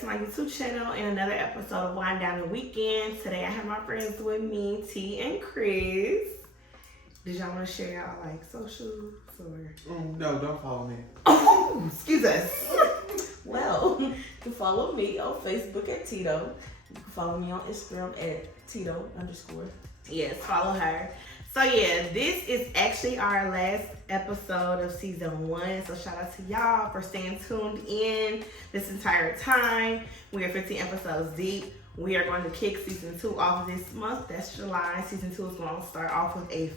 to my YouTube channel and another episode of Wind Down the Weekend. Today I have my friends with me, T and Chris. Did y'all want to share y'all like socials or? No, don't follow me. Oh, excuse us. Well, you can follow me on Facebook at Tito. You can follow me on Instagram at Tito_. Yes, follow her. So yeah, this is actually our last episode of season 1. So shout out to y'all for staying tuned in this entire time. We are 15 episodes deep. We are going to kick season 2 off this month. That's July. Season 2 is going to start off with a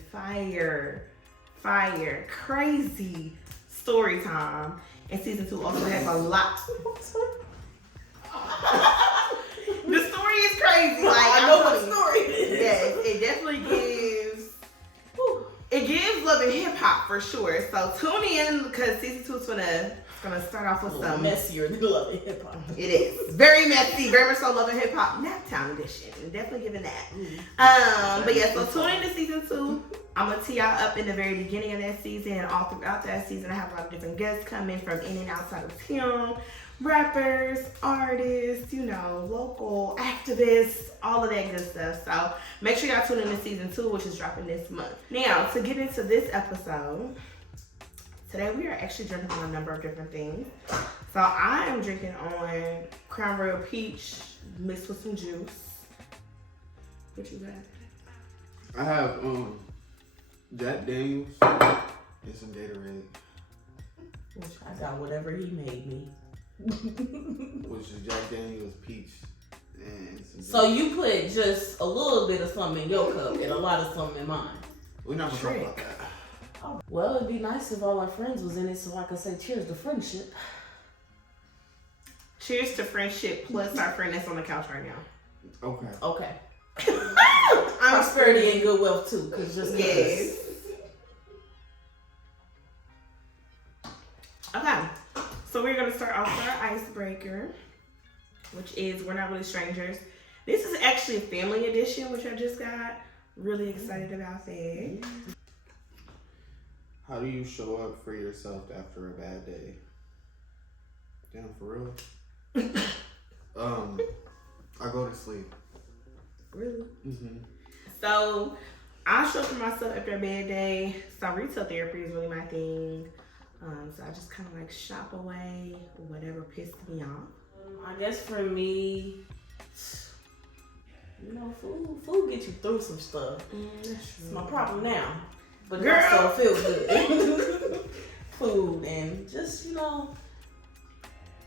crazy story time. And season 2 also has a lot. The story is crazy. Like I know what story it is. Yes, it definitely gives love and hip hop for sure. So tune in because season 2 is gonna start off with some messier than love and hip hop. It is very messy, very much so love and hip hop. Naptown edition, definitely giving that. But yeah, so tune in to season 2. I'm gonna tee y'all up in the very beginning of that season and all throughout that season. I have a lot of different guests coming from in and outside of town. Rappers, artists, local activists, all of that good stuff. So make sure y'all tune in to season 2, which is dropping this month. Now, to get into this episode, today we are actually drinking on a number of different things. So I am drinking on Crown Royal Peach mixed with some juice. What you got? I have Jack Daniels and some Gatorade. Which I got whatever he made me. Which is Jack Daniels peach and some. So you put just a little bit of something in your cup and a lot of something in mine. We're not gonna talk about that. Oh, well, it'd be nice if all our friends was in it so I could say cheers to friendship. Cheers to friendship plus our friend that's on the couch right now. Okay. I'm Prosperity and good wealth too, cause just yes. Okay, so we're gonna start off with our icebreaker, which is we're not really strangers. This is actually a family edition, which I just got. Really excited about that. How do you show up for yourself after a bad day? Damn, for real. I go to sleep. Really? Mm-hmm. So I show up for myself after a bad day. So retail therapy is really my thing. So I just kind of like shop away whatever pissed me off. I guess for me, food gets you through some stuff. It's my problem now, but it also feels good. Food and just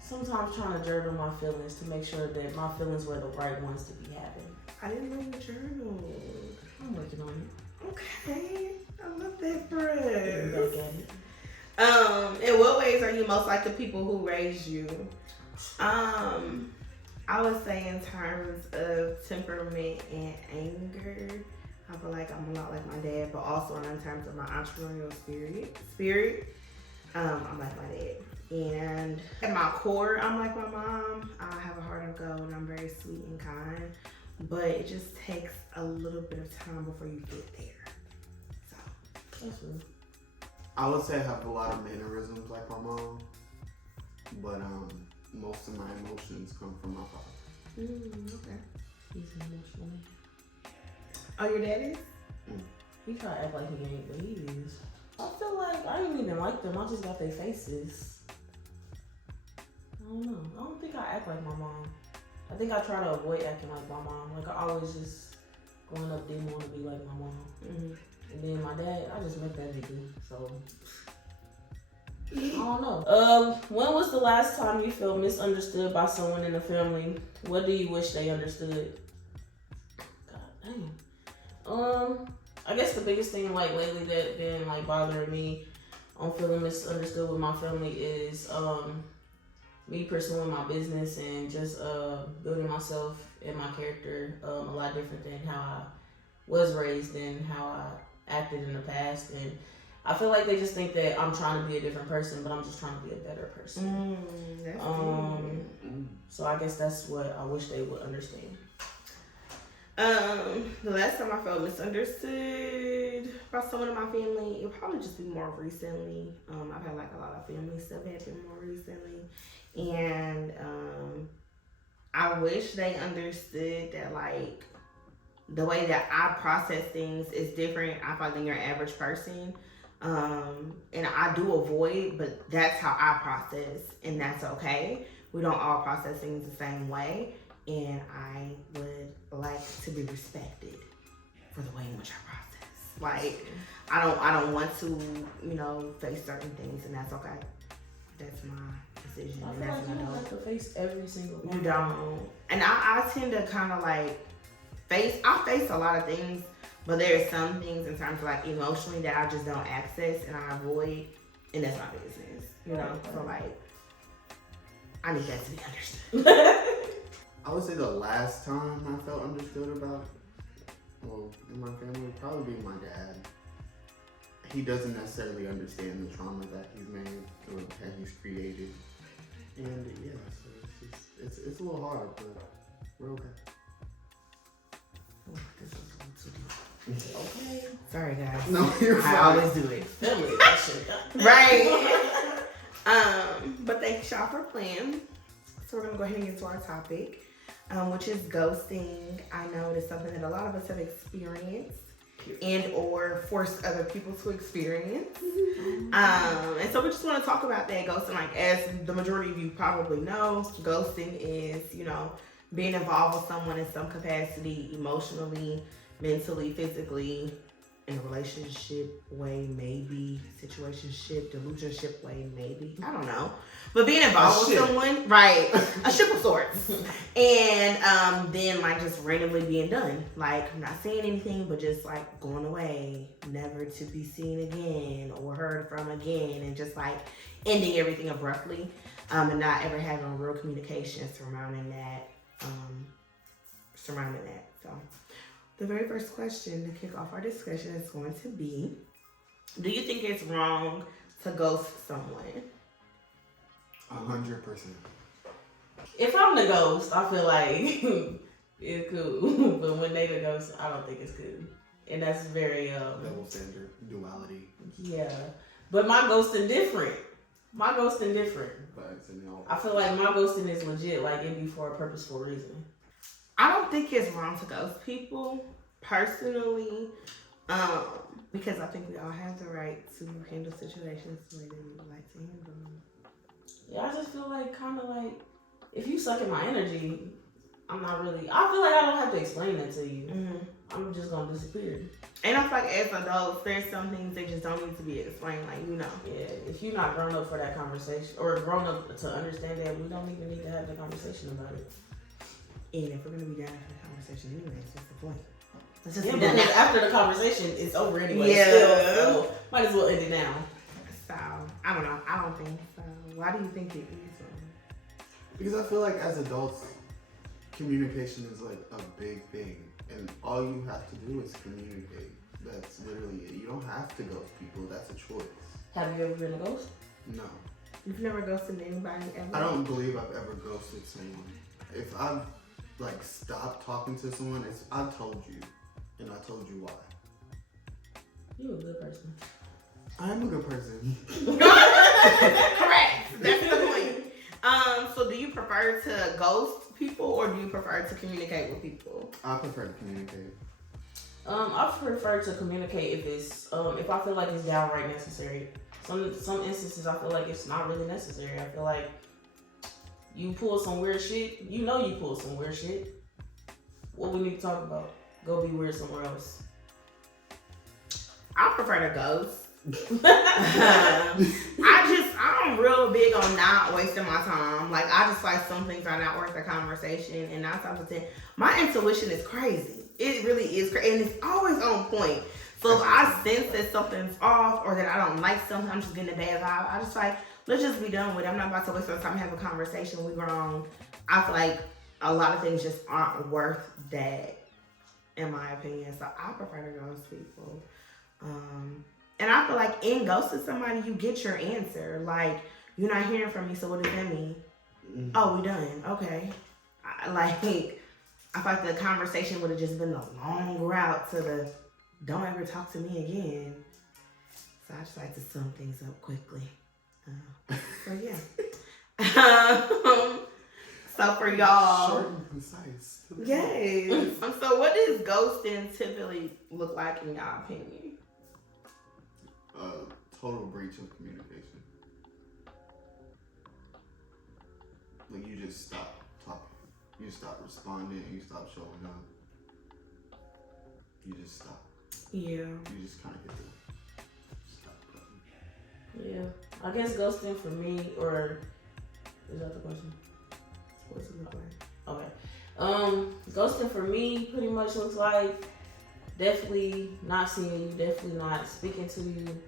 sometimes trying to journal my feelings to make sure that my feelings were the right ones to be having. I didn't know you journaled. I'm working on it. Okay, I love that for us. Getting back at it. In what ways are you most like the people who raised you? I would say in terms of temperament and anger, I feel like I'm a lot like my dad, but also in terms of my entrepreneurial spirit, I'm like my dad. And at my core, I'm like my mom. I have a heart of gold and I'm very sweet and kind, but it just takes a little bit of time before you get there. So That's true. I would say I have a lot of mannerisms like my mom, but most of my emotions come from my father. Okay. He's emotional. Oh, your dad is? He try to act like he ain't, but he is. I feel like I didn't even like them. I just got their faces. I don't know. I don't think I act like my mom. I think I try to avoid acting like my mom. Like I always just growing up didn't want to be like my mom. Mm-hmm. And then my dad, I just met that nigga. So I don't know. When was the last time you felt misunderstood by someone in the family? What do you wish they understood? God damn. I guess the biggest thing like lately that been like bothering me on feeling misunderstood with my family is me pursuing my business and just building myself and my character a lot different than how I was raised and how I acted in the past. And I feel like they just think that I'm trying to be a different person, but I'm just trying to be a better person. So I guess that's what I wish they would understand. The last time I felt misunderstood by someone in my family, it'll probably just be more recently. I've had like a lot of family stuff happen more recently, and I wish they understood that, like, the way that I process things is different, I find, than your average person. And I do avoid, but that's how I process, and that's okay. We don't all process things the same way, and I would like to be respected for the way in which I process. Like, I don't want to, face certain things, and that's okay. That's my decision. I And feel that's like my you don't have to face every single thing. You don't. And I tend to kind of like I face a lot of things, but there are some things in terms of like emotionally that I just don't access and I avoid, and that's my business. So like, I need that to be understood. I would say the last time I felt understood about, well, in my family would probably be my dad. He doesn't necessarily understand the trauma that he's made or that he's created. And yeah, so it's a little hard, but we're okay. Oh, this is a little too deep. Okay. Sorry guys. No, you're fine. I always do it. Feel it, that shit. Right. But thanks y'all for playing. So we're gonna go ahead and get to our topic, which is ghosting. I know it is something that a lot of us have experienced and or forced other people to experience. And so we just want to talk about that ghosting. Like, as the majority of you probably know, ghosting is, being involved with someone in some capacity, emotionally, mentally, physically, in a relationship way, maybe, situationship, delusionship way, maybe, I don't know. But being involved with someone, right, a ship of sorts. And then like just randomly being done. Like, not saying anything, but just like going away, never to be seen again or heard from again, and just like ending everything abruptly, and not ever having real communication surrounding that. So the very first question to kick off our discussion is going to be, do you think it's wrong to ghost someone? 100%. If I'm the ghost, I feel like it's cool. But when they the ghost, I don't think it's cool. And that's very double standard, duality. Yeah. But my ghosting different. I feel like my ghosting is legit, like it be for a purposeful reason. I don't think it's wrong to ghost people, personally, because I think we all have the right to handle situations the way that we would like to handle them. Yeah, I just feel like, kind of like, if you suck in my energy, I feel like I don't have to explain that to you. Mm-hmm. I'm just gonna disappear. And I feel like as adults, there's some things that just don't need to be explained, Yeah, if you're not grown up for that conversation, or grown up to understand that, we don't even need to have the conversation about it. And if we're gonna be down for the conversation anyway, it's just the point. Let's just because after the conversation, it's over anyway. Yeah. So might as well end it now. So, I don't know. I don't think so. Why do you think it is wrong? Because I feel like as adults, communication is like a big thing. And all you have to do is communicate. That's literally it. You don't have to ghost people. That's a choice. Have you ever been a ghost? No. You've never ghosted anybody ever? I don't believe I've ever ghosted someone. If I've stopped talking to someone, I've told you. And I told you why. You're a good person. I am a good person. Correct. That's the point. So do you prefer to ghost people or do you prefer to communicate with people? I prefer to communicate. I prefer to communicate if it's if I feel like it's downright necessary. Some instances I feel like it's not really necessary. I feel like you pull some weird shit. You pulled some weird shit. What we need to talk about? Go be weird somewhere else. I prefer to ghost. I'm real big on not wasting my time. Like, I just like some things are not worth the conversation, and 9 times out of 10, my intuition is crazy. It really is crazy, and it's always on point. So if I sense that something's off or that I don't like something, I'm just getting a bad vibe, I just like, let's just be done with it. I'm not about to waste my time and have a conversation. We grown. I feel like a lot of things just aren't worth that, in my opinion. So I prefer to ghost people. And I feel like in ghosting somebody, you get your answer. Like, you're not hearing from me, so what does that mean? Mm-hmm. Oh, we done. Okay. I feel like the conversation would have just been a long route to the don't ever talk to me again. So I just like to sum things up quickly. So yeah. So for y'all, short and concise. yes. So what does ghosting typically look like in y'all opinion? Total breach of communication. Like you just stop talking. You stop responding. You stop showing up. You just stop. Yeah. You just kind of get the stop button. Yeah. I guess ghosting for me, or is that the question? What's it look like? Okay. Ghosting for me pretty much looks like definitely not seeing you, definitely not speaking to you.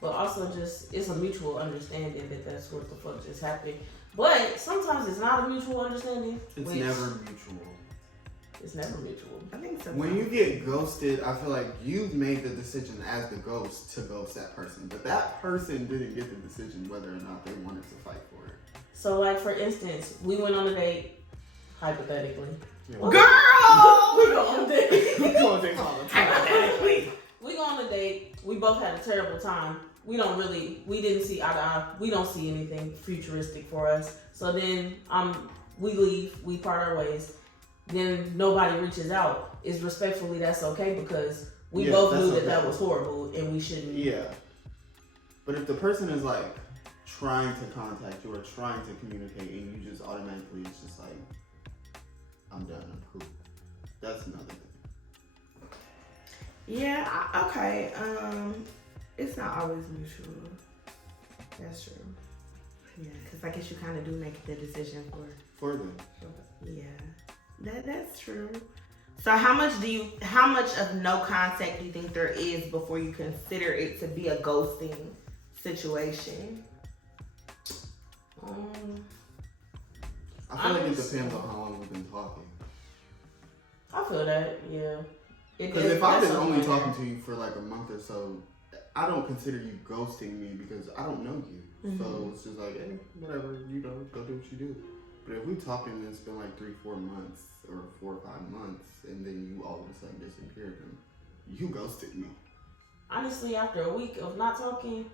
But also just it's a mutual understanding that that's what the fuck just happened. But sometimes it's not a mutual understanding. It's never mutual. It's never mutual. I think so. When you get ghosted, I feel like you've made the decision as the ghost to ghost that person. But that person didn't get the decision whether or not they wanted to fight for it. So like for instance, we went on a date, hypothetically. Yeah. Girl! We go on a date. We go on dates all the time. We go on a date. We both had a terrible time. We didn't see eye to eye. We don't see anything futuristic for us. So then we leave, we part our ways. Then nobody reaches out. It's respectfully, that's okay because we both knew that was horrible and we shouldn't. Yeah. But if the person is like trying to contact you or trying to communicate and you just automatically, it's just like, I'm done, I'm cool. That's another thing. Yeah, okay. It's not always mutual. That's true. Yeah, because I guess you kind of do make the decision For them. Yeah, that's true. So how much of no contact do you think there is before you consider it to be a ghosting situation? I feel like it depends on how long we've been talking. I feel that, yeah. Because if I've been only talking to you for like a month or so, I don't consider you ghosting me because I don't know you. Mm-hmm. So it's just like, hey, whatever, you know, go do what you do. But if we talking and it's been like 3-4 months or 4 or 5 months and then you all of a sudden disappeared, then you ghosted me. Honestly, after a week of not talking,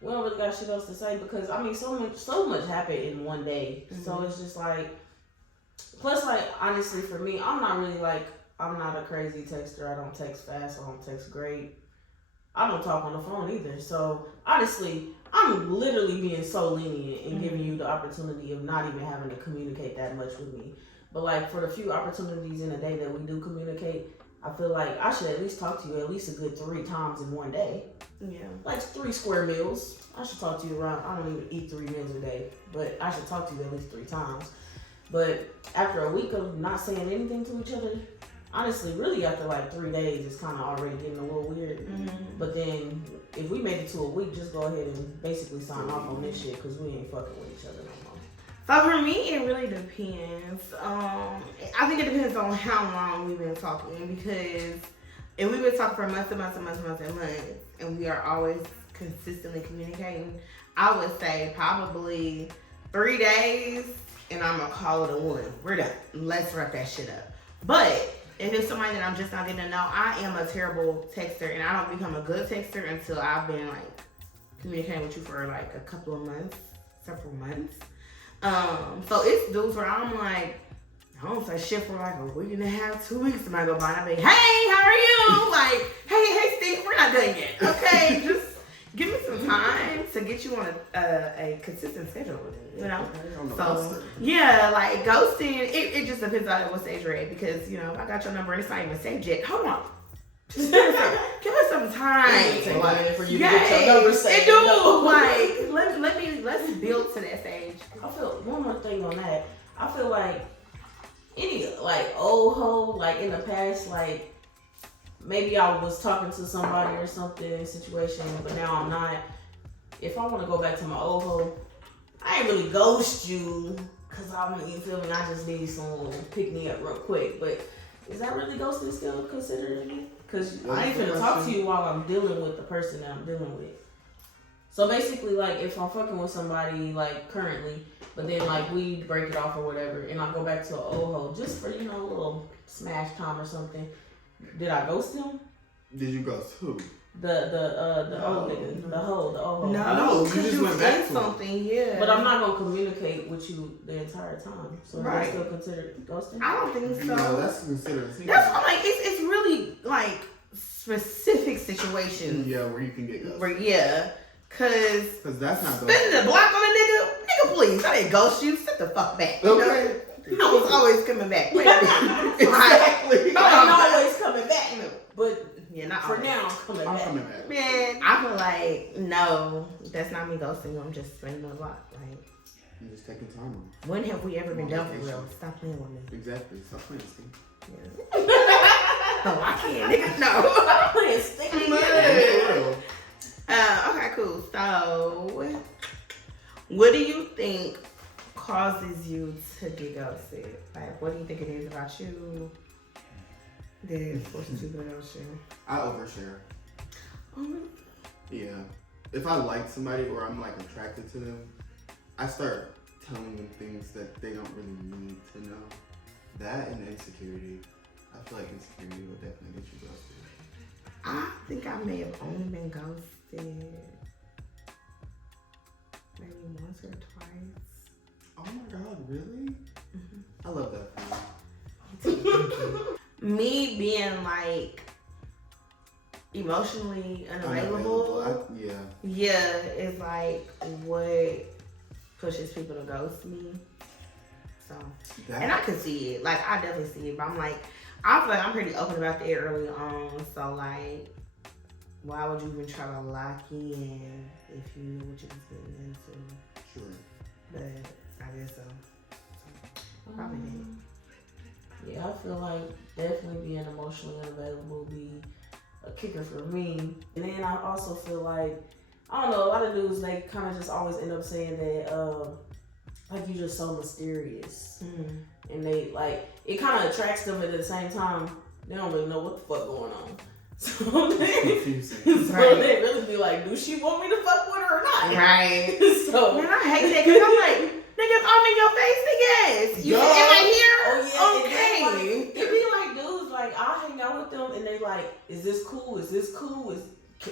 we don't really got shit else to say because I mean so much happened in one day. Mm-hmm. So it's just like, plus like honestly for me, I'm not a crazy texter. I don't text fast. I don't text great. I don't talk on the phone either. So honestly, I'm literally being so lenient and giving you the opportunity of not even having to communicate that much with me. But like for the few opportunities in a day that we do communicate, I feel like I should at least talk to you at least a good 3 times in one day. Yeah. Like 3 square meals. I should talk to you around, I don't even eat 3 meals a day, but I should talk to you at least 3 times. But after a week of not saying anything to each other, honestly, really after like 3 days, it's kind of already getting a little weird. Mm-hmm. But then if we made it to a week, just go ahead and basically sign off on this shit because we ain't fucking with each other no more. So for me, it really depends. I think it depends on how long we've been talking because if we've been talking for months and months and months and months and months and we are always consistently communicating, I would say probably 3 days and I'm gonna call it a 1. We're done. Let's wrap that shit up. But if it's somebody that I'm just not getting to know, I am a terrible texter and I don't become a good texter until I've been like communicating with you for like a couple of months, several months. So it's dudes where I'm like, I don't say shit for like a week and a half, 2 weeks. Somebody go by and I be, hey, how are you? Like, hey, Steve, we're not done yet. Okay, just give me some time to get you on a consistent schedule with me, you know? So, yeah, like ghosting, it just depends on what stage you're at because, you know, if I got your number and it's not even saved yet, hold on. Just give us some time. For you to get your number saved. It do. Like, let's build to that stage. I feel, one more thing on that, I feel like any, like, old hoe, like, in the past, like, maybe I was talking to somebody or something, situation, but now I'm not. If I want to go back to my old hoe, I ain't really ghost you, because you feel me, I just need someone to pick me up real quick, but is that really ghosting still considered? Because I ain't gonna talk to you while I'm dealing with the person that I'm dealing with. So basically, like, if I'm fucking with somebody, like, currently, but then, like, we break it off or whatever, and I go back to an old hoe just for, you know, a little smash time or something, did I ghost him? Did you ghost who? The old nigga, the old hoe. No, you because just you went back said to something, yeah. But I'm not gonna communicate with you the entire time. So Right. is that still considered ghosting? I don't think so. No, that's considered. That's what I'm like. It's really like specific situations. Yeah, where you can get ghosted. Where cause that's not spending the block on a nigga, please. I didn't ghost you. Sit the fuck back. You Okay. know? I was always coming back. Wait a minute. Exactly. I'm always coming back, but Yeah, not for always. now I'm coming back. Man, I feel like no, that's not me ghosting you. I'm just spending the block. Like, I'm just taking time off. when have we ever been done for real? Stop playing with me. Exactly. Stop playing, Steve. Yeah. No, I can't, nigga. No. Playing sticky. Okay, cool. So, what do you think causes you to get ghosted? Like, what do you think it is about you that forces you to ghost you? I overshare. Mm-hmm. Yeah. If I like somebody or I'm like attracted to them, I start telling them things that they don't really need to know. That and insecurity. I feel like insecurity will definitely get you ghosted. I think I may have only been ghosted maybe once or twice. Oh my god, really? Mm-hmm. I love that feeling. Me being like emotionally unavailable. Yeah, it's like what pushes people to ghost me. So, and I can see it. Like, I definitely see it. But I'm like, I feel like I'm pretty open about that early on. So, like, why would you even try to lock in if you knew what you was getting into? Sure. But I guess so probably that. Yeah, I feel like definitely being emotionally unavailable would be a kicker for me. And then I also feel like, I don't know, a lot of dudes, they kind of just always end up saying that, like, you're just so mysterious. Mm-hmm. And they, like, it kind of attracts them, but at the same time, they don't really know what the fuck going on. So they really be like, do she want me to fuck with her or not? Right. So, man, I hate that because I'm like, nigga, if I'm in your face, nigga, yes. You am I here? Oh, yeah. Okay. It be like dudes, like, I'll hang out with them and they like, is this cool? Is this cool?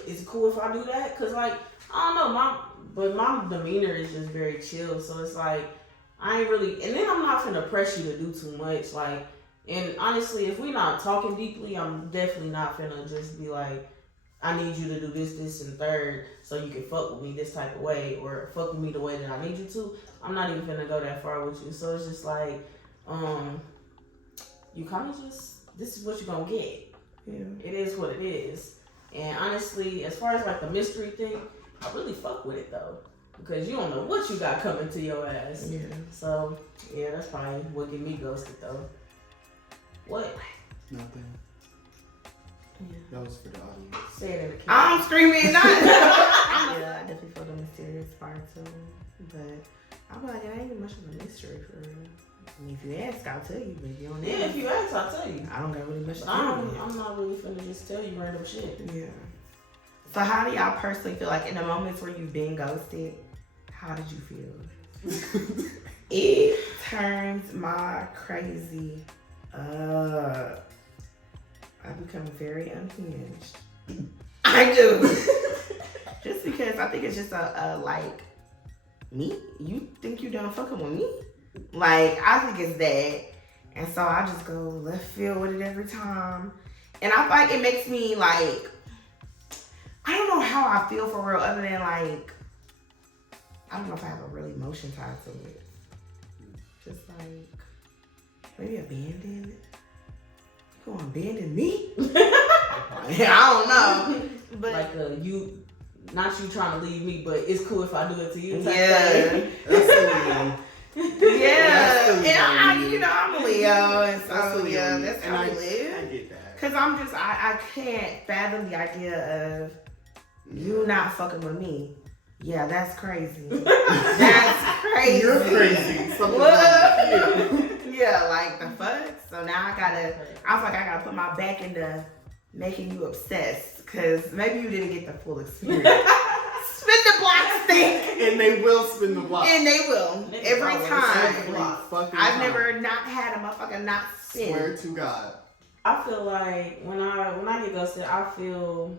Is it cool if I do that? Because, like, I don't know, my demeanor is just very chill. So it's like, I ain't really, and then I'm not finna press you to do too much. Like, and honestly, if we not talking deeply, I'm definitely not finna just be like, I need you to do this, this, and third so you can fuck with me this type of way or fuck with me the way that I need you to. I'm not even finna go that far with you. So it's just like, you kind of just, this is what you're gonna get. Yeah. It is what it is. And honestly, as far as like the mystery thing, I really fuck with it though. Because you don't know what you got coming to your ass. Yeah. So, yeah, that's probably what get me ghosted though. What? Nothing. Yeah. That was for the audience. Say it in the camera. I'm screaming not. Yeah, I definitely feel the mysterious part too. But I feel like it ain't much of a mystery for real. I mean, if you ask, I'll tell you. But if you don't ask, Yeah, if you ask, I'll tell you. I don't got really much to I'm not really finna just tell you random shit. Yeah. So how do y'all personally feel like in the moments where you've been ghosted, how did you feel? It turns my crazy up. I become very unhinged. I do. Just because I think it's just a like, me? You think you done fucking with me? Like, I think it's that. And so I just go left field with it every time. And I feel like it makes me like, I don't know how I feel for real other than like, I don't know if I have a real emotion tied to it. Just like, maybe abandoned. You gonna abandon me? I don't know. But like you, not you trying to leave me, but it's cool if I do it to you. Yeah. That's silly. Yeah. That's And I, you know, I'm a Leo, and so That's yeah, that's how I we live. I get that. Cause I'm just, I can't fathom the idea of you not fucking with me. Yeah, that's crazy. That's crazy. You're crazy. Something Yeah, like the fuck. So now I feel like I gotta put my back into making you obsessed. Cause maybe you didn't get the full experience. Spin the block stick. And they will spin the block. And they will. Every time. Fucking I've time. never not had a motherfucker not spin. Swear to God. I feel like when I get ghosted, I feel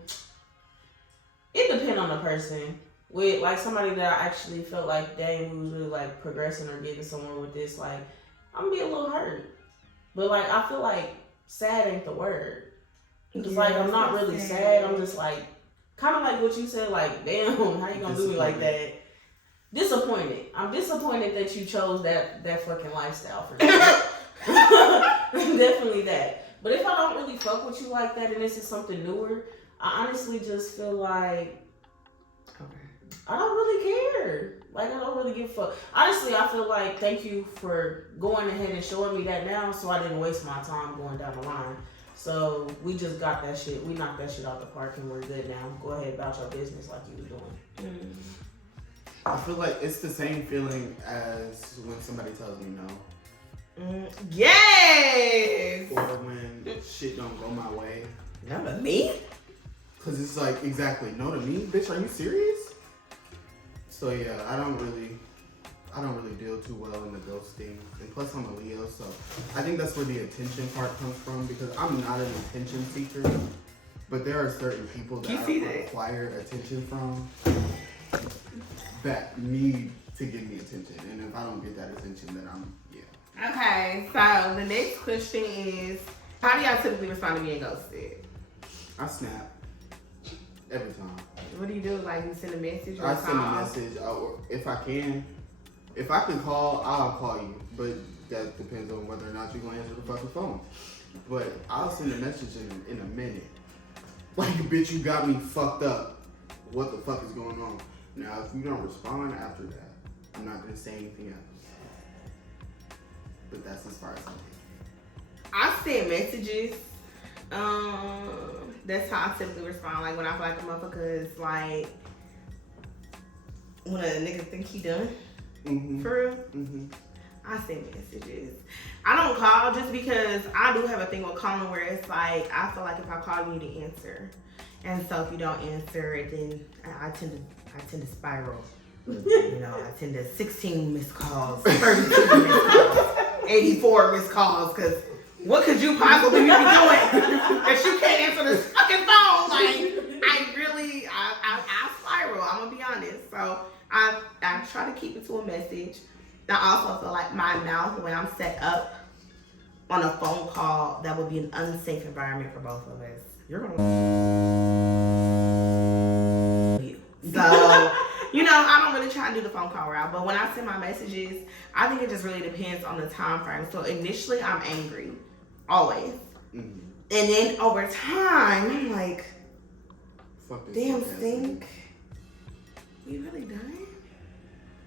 It depends on the person. With like somebody that I actually felt like, dang, we was really like progressing or getting somewhere with this, like I'm gonna be a little hurt. But like I feel like sad ain't the word. It's like I'm not really sad. I'm just like kind of like what you said, like, damn, how you gonna do me like that? Disappointed. I'm disappointed that you chose that fucking lifestyle for me. Definitely that. But if I don't really fuck with you like that and this is something newer, I honestly just feel like I don't really care. Like, I don't really give a fuck. Honestly, I feel like thank you for going ahead and showing me that now so I didn't waste my time going down the line. So we just got that shit. We knocked that shit out the park and we're good now. Go ahead about your business like you were doing. I feel like it's the same feeling as when somebody tells me no. Yes! Or when shit don't go my way. No to me? Cause it's like, exactly, no to me? Bitch, are you serious? So yeah, I don't really deal too well in the ghosting. And plus I'm a Leo, so I think that's where the attention part comes from, because I'm not an attention seeker. But there are certain people that I require attention from that need to give me attention. And if I don't get that attention, then Okay, so the next question is, how do y'all typically respond to being ghosted? I snap every time. What do you do? Like, you send a message or I send a message, or if I can call, I'll call you. But that depends on whether or not you're gonna answer the fucking phone. But I'll send a message in a minute. Like, bitch, you got me fucked up. What the fuck is going on? Now, if you don't respond after that, I'm not gonna say anything else. But that's as far as I get. I send messages. That's how I typically respond. Like, when I feel like a motherfucker is like, when a nigga think he done. Mm-hmm. For real. Mm-hmm. I send messages. I don't call just because I do have a thing with calling where it's like, I feel like if I call, you need to answer. And so if you don't answer, then I tend to spiral. You know, I tend to 16 missed calls, 32 missed calls, 84 missed calls, because what could you possibly be doing if you can't answer this fucking phone? Like, I spiral, I'm gonna be honest. So I try to keep it to a message. I also feel like my mouth, when I'm set up on a phone call, that would be an unsafe environment for both of us. You're gonna so, you know, I don't really try to do the phone call route, but when I send my messages, I think it just really depends on the time frame. So initially, I'm angry, always. Mm-hmm. And then over time, I'm like, damn, stink. You really done?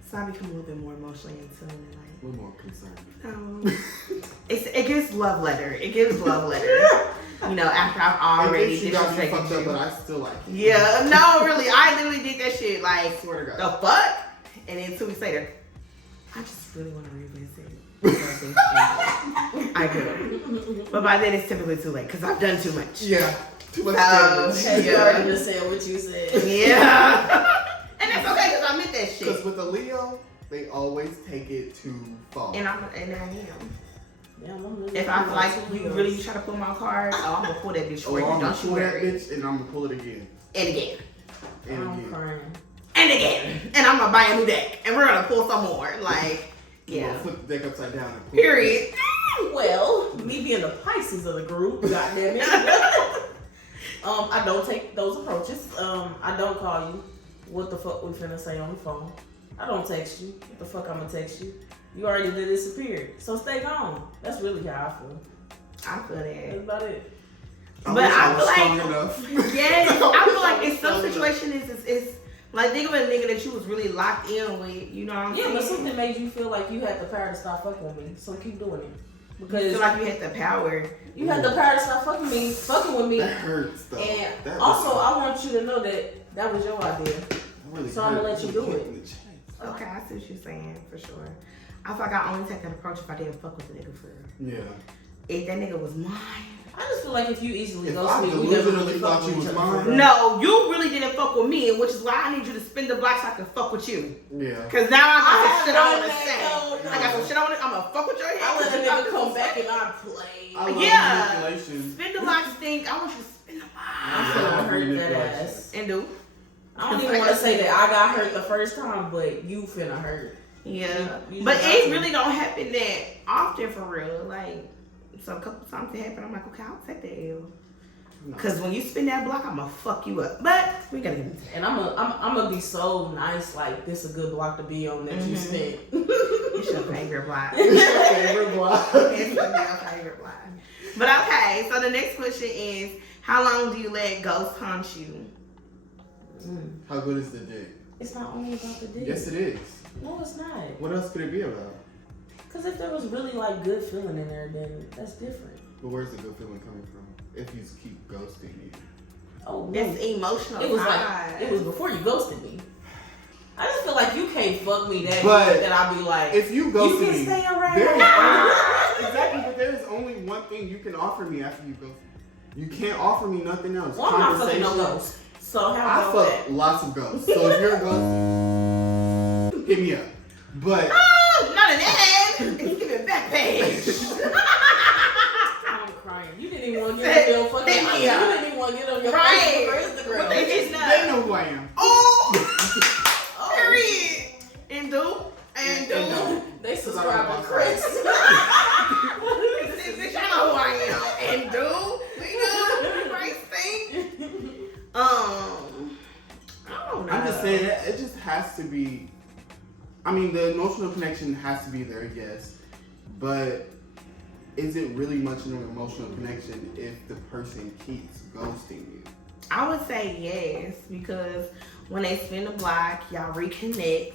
So I become a little bit more emotionally in tune and like, we're more concerned. It gives love letter. It gives love letter. You know, after I've already disrespected fucked up, but I still like it. Yeah, no, really. I literally did that shit. Like, swear to God. The fuck? And then 2 weeks later, I just really want to revisit. I do. But by then, it's typically too late because I've done too much. Yeah. Too much damage. You already just said what you said. Yeah. And that's okay because I meant that shit. Because with a Leo, they always take it too far. And I am. Yeah, really if I feel like you really try to pull my card, I'm gonna pull that bitch for you. I'm Don't you worry. That bitch and I'm gonna pull it again. And again. And I'm again. crying. And again. And I'm gonna buy a new deck. And we're gonna pull some more. Like, yeah. Flip the deck upside down and pull Period. Well, me being the Pisces of the group, goddamn it. I don't take those approaches. I don't call you. What the fuck we finna say on the phone? I don't text you. What the fuck I'm gonna text you? You already disappeared. So stay gone. That's really how I feel. I feel that. That's about it. But I feel like, enough. yes, I feel like in some situations it's like, think of a nigga that you was really locked in with, you know what I'm saying? Yeah, but something made you feel like you had the power to stop fucking with me. So keep doing it. Because you feel like you had the power. You had the power to stop fucking with me. That hurts though. And that also, I want you to know that was your idea. Really so I'm gonna let you do it. Okay, I see what you're saying, for sure. I feel like I only take that approach if I didn't fuck with the nigga for real. Yeah. If that nigga was mine. I just feel like if you easily ghost me, we never really fuck with each other. No, you really didn't fuck with me, which is why I need you to spin the block so I can fuck with you. Yeah. Cause now I got some shit I wanna No. say. I got some shit I wanna. I'm gonna fuck with your head. I let a nigga come back and I play. I love manipulation. Spin the block stink. I want you to spin the block. I'm gonna hurt that ass. And do. I don't even want to say that I got hurt the first time, but you finna hurt. Yeah. You But just it got really don't happen that often for real. Like, so a couple times it happened, I'm like, okay, I'll take the L. No. Cause when you spin that block, I'm gonna fuck you up. But we gotta get into that. And I'm gonna be so nice, like this a good block to be on that you spent. It's your favorite block. It's your favorite block. It's your favorite block. But okay, so the next question is, how long do you let ghosts haunt you? How good is the dick? It's not only about the dick. Yes, it is. No, it's not. What else could it be about? Because if there was really like good feeling in there, then that's different. But where's the good feeling coming from? If you keep ghosting you. Oh, no. It's emotional. It was ties. like it was before you ghosted me. I just feel like you can't fuck me that But good that I'll be like, if you ghosted you can me, stay around. there is only, exactly, but there is only one thing you can offer me after you ghost me. You can't offer me nothing else. Well, I'm not fucking no ghost. So how I about fuck that? lots of ghosts. So if you're a ghost, hit me up. But Oh, none of that. It's giving back page. I'm crying. You didn't even want to get on your fucking. You didn't even want to get on your Right. Facebook or Instagram. What they just know. they know who I am. Oh, period. And do. They subscribe to Chris. Bitch, I know who I am. And do. We do. Right thing. I don't know. I'm just saying, it just has to be. I mean, the emotional connection has to be there, yes. But is it really much of an emotional connection if the person keeps ghosting you? I would say yes, because when they spin the block, y'all reconnect.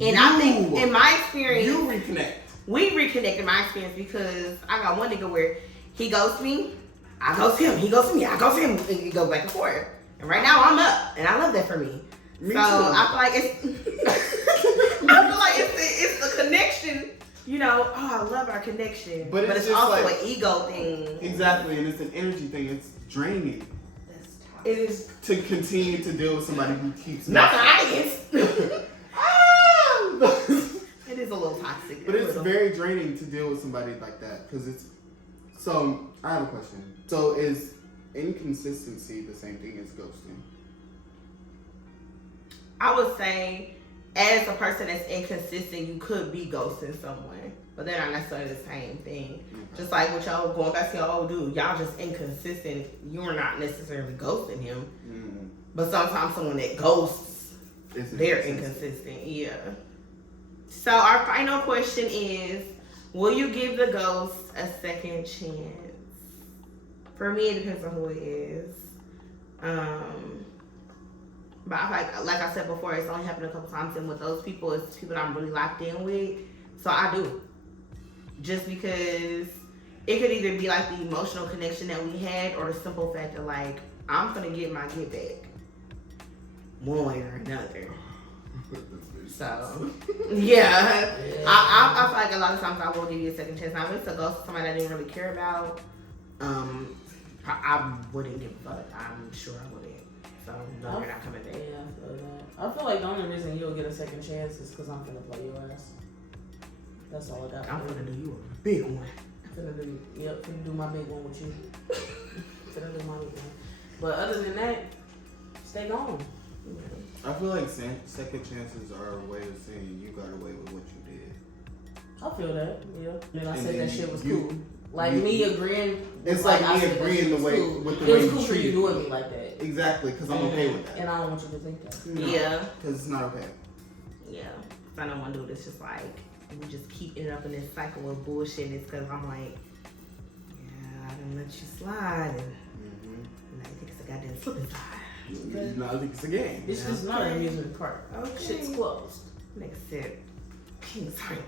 And I think, in my experience, You reconnect. we reconnect in my experience, because I got one nigga where he ghosts me, I ghost him, he ghosts me, I ghost him, and we go back and forth. And right now I'm up, and I love that for me. Me so too. I feel like it's the connection. You know, oh, I love our connection, But it's just also like- an ego thing. Exactly, and it's an energy thing. It's draining It is to continue to deal with somebody who keeps not the messing. audience. Ah! It is a little toxic. But it's very draining to deal with somebody like that because it's. So I have a question. So is inconsistency the same thing as ghosting? I would say, as a person that's inconsistent, you could be ghosting someone, but they're not necessarily the same thing. Okay. Just like with y'all going back to your old dude, y'all just inconsistent. You're not necessarily ghosting him, but sometimes someone that ghosts, they're inconsistent. Yeah. So our final question is: will you give the ghost a second chance? For me, it depends on who it is. But I like I said before, it's only happened a couple times, and with those people, it's people that I'm really locked in with. So I do. Just because it could either be like the emotional connection that we had, or the simple fact that like I'm gonna get my get back one way or another. So yeah, I feel like a lot of times I will give you a second chance. Now if it's a ghost of somebody I didn't really care about, I wouldn't give a fuck. I'm sure I wouldn't. So no, you're not coming back. Yeah, I feel that. I feel like the only reason you'll get a second chance is because I'm gonna play your ass. That's all I got. I'm gonna do you a big one. Finna do my big one with you. Finna do my big one. But other than that, stay gone. I feel like second chances are a way of saying you got away with what you did. I feel that, yeah. And I And said then that shit was you- cool. Like you- me agreeing. It's like I me said that agreeing shit the was way cool. with the It way was you cool for you treated doing me. me like that. Exactly, because I'm okay with And that. I don't want you to think that. No, Yeah. because it's not okay. Yeah. I know one dude that's just like, we just keep ending up in this cycle of bullshit. It's because I'm like, yeah, I didn't let you slide. And I think it's a goddamn slip and slide. No, I think it's a game. This is not an amusement park. Okay. Shit's closed. Next step. King's Island.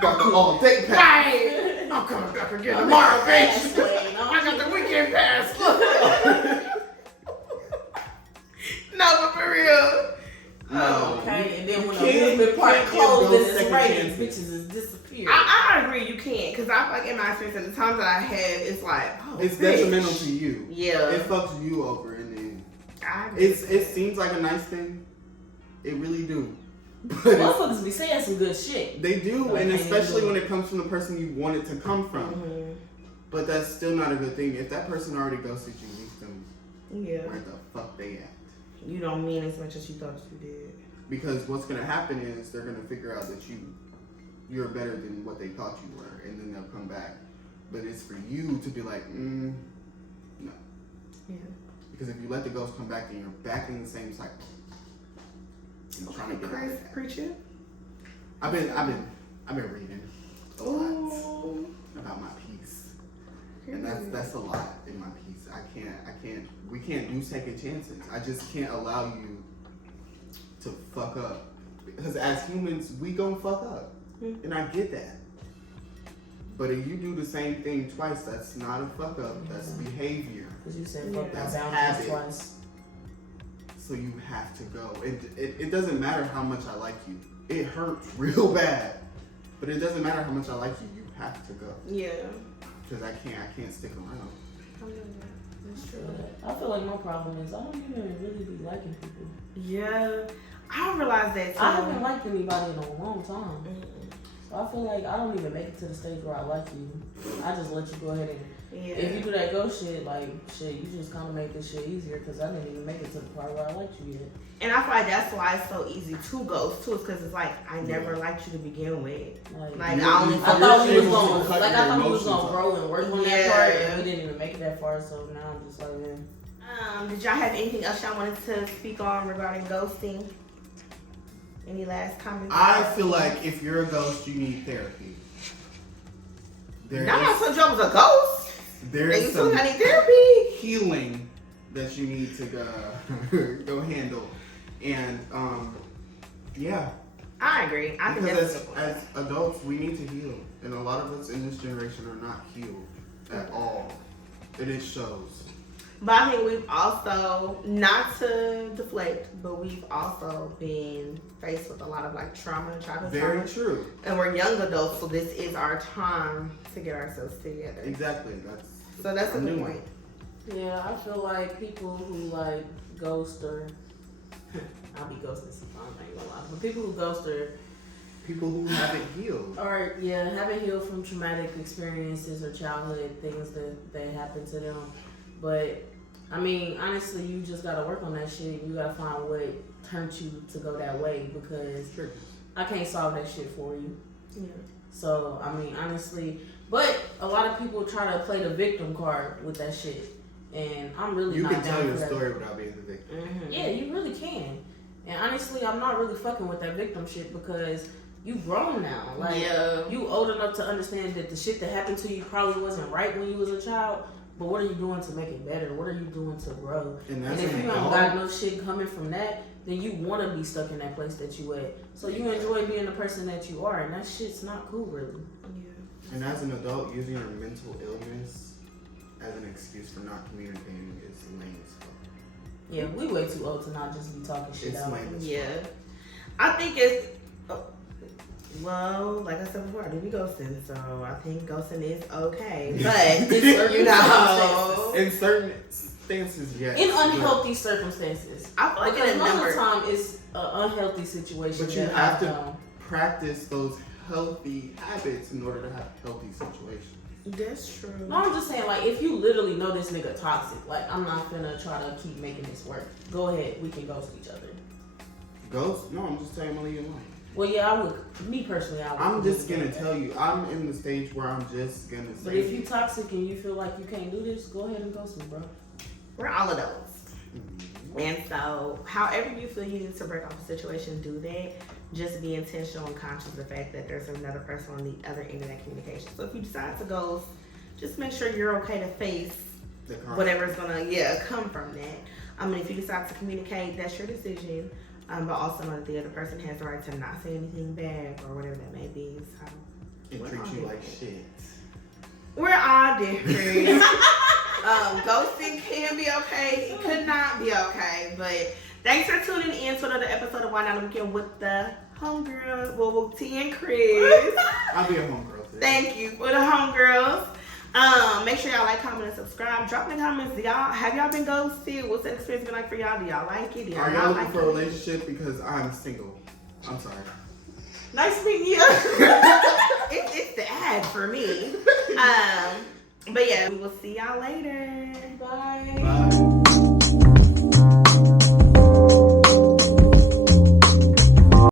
Got the all-day pass. Right. I'm coming back again tomorrow, bitch. I got the weekend pass. No, but for real. No. Okay, and then when the can't- amusement park can't give closed those and it's second raining, chances. bitches is disappeared. I agree, you can't. Because I feel like in my experience, and the times that I have, it's like, oh, It's bitch. detrimental to you. Yeah. It fucks you over, and then I agree with it that. seems like a nice thing. It really do. But it's- Motherfuckers be saying some good shit. they do, Like, and I ain't especially doing when it comes from the person you want it to come from. Mhm. But that's still not a good thing. If that person already ghosted you, leave them Yeah. where the fuck they at. You don't mean as much as you thought you did. Because what's gonna happen is they're gonna figure out that you're better than what they thought you were, and then they'll come back. But it's for you to be like, no. Yeah. Because if you let the ghost come back, then you're back in the same cycle. And trying to get out of that. Preaching. I've been reading a lot Ooh. about my peace, and that's a lot in my peace. We can't do second chances. I just can't allow you to fuck up, because as humans we gon' fuck up, and I get that. But if you do the same thing twice, that's not a fuck up. That's behavior. Because you said fuck That's that habit. boundaries twice. So you have to go. It doesn't matter how much I like you. It hurts real bad. But it doesn't matter how much I like you. You have to go. Yeah. Because I can't stick around. That's true. I feel like my problem is I don't even really be liking people. Yeah. I realized that too. I haven't liked anybody in a long time. So I feel like I don't even make it to the stage where I like you. I just let you go ahead and if you do that ghost shit, like shit, you just kind of make this shit easier because I didn't even make it to the part where I liked you yet. And I feel like that's why it's so easy to ghost too, is because it's like I never liked you to begin with. Like I only I thought we was gonna gonna cut your gonna grow and work on that Yeah. part, and we didn't even make it that far. So now I'm just like, man. Did y'all have anything else y'all wanted to speak on regarding ghosting? Any last comments? I feel like if you're a ghost, you need therapy. Not told you I was a ghost. And There's you some still need therapy. healing that you need to go handle. And yeah. I agree. I think Because that's as adults, we need to heal. And a lot of us in this generation are not healed at all. And it shows. But I think we've also, not to deflect, but we've also been faced with a lot of like trauma and childhood Very trauma. true. And we're young adults, so this is our time to get ourselves together. Exactly. So that's a good point. Yeah, I feel like people who like ghost or I'll be ghosting sometimes, I ain't gonna lie. But people who ghost or people who haven't healed. or haven't healed from traumatic experiences or childhood things that happened to them. But I mean, honestly, you just gotta work on that shit. You gotta find what turned you to go that way because I can't solve that shit for you. Yeah. So I mean, honestly, but a lot of people try to play the victim card with that shit, and I'm really You not can down tell for your that. story without being the victim. Mm-hmm. Yeah, you really can. And honestly, I'm not really fucking with that victim shit because you grown now. Like you old enough to understand that the shit that happened to you probably wasn't right when you was a child. But what are you doing to make it better? What are you doing to grow? And if you don't got no shit coming from that, then you want to be stuck in that place that you at. So you enjoy being the person that you are, and that shit's not cool, really. Yeah. And as an adult, using your mental illness as an excuse for not communicating is lame as fuck. Yeah, we way too old to not just be talking shit It's out. lame as Yeah. fuck. I think it's, well, like I said before, I do be ghosting, so I think ghosting is okay. But, you know, in certain stances, yes. In unhealthy circumstances. I feel like Because in a most of number. the time it's an unhealthy situation. But you that have I've to known. practice those healthy habits in order to have healthy situations. That's true. No, I'm just saying, like, if you literally know this nigga toxic, like, I'm not gonna try to keep making this work. Go ahead, we can ghost each other. Ghost? No, I'm just saying I'm gonna leave you alone. Well, yeah, I would. Me personally, I would. I'm just gonna tell you, I'm in the stage where I'm just gonna say. But if you toxic and you feel like you can't do this, go ahead and ghost me, bro. We're all adults. And so, however you feel you need to break off a situation, do that. Just be intentional and conscious of the fact that there's another person on the other end of that communication. So if you decide to ghost, just make sure you're okay to face whatever's gonna come from that. I mean, if you decide to communicate, that's your decision. But also know that the other person has the right to not say anything bad or whatever that may be. So It treats you like shit. we're all different. Ghosting can be okay. It could not be okay. But thanks for tuning in to another episode of Why Not a Weekend with the Homegirls. Well, T and Chris. I'll be a homegirl today. Thank you for the Homegirls. Make sure y'all like, comment, and subscribe. Drop in the comments. Have y'all been ghosted? What's that experience been like for y'all? Do y'all like it? Do y'all Are not y'all like looking for a it? relationship? Because I'm single. I'm sorry. Nice meeting you. it's the ad for me. But yeah, we will see y'all later. Bye. Bye.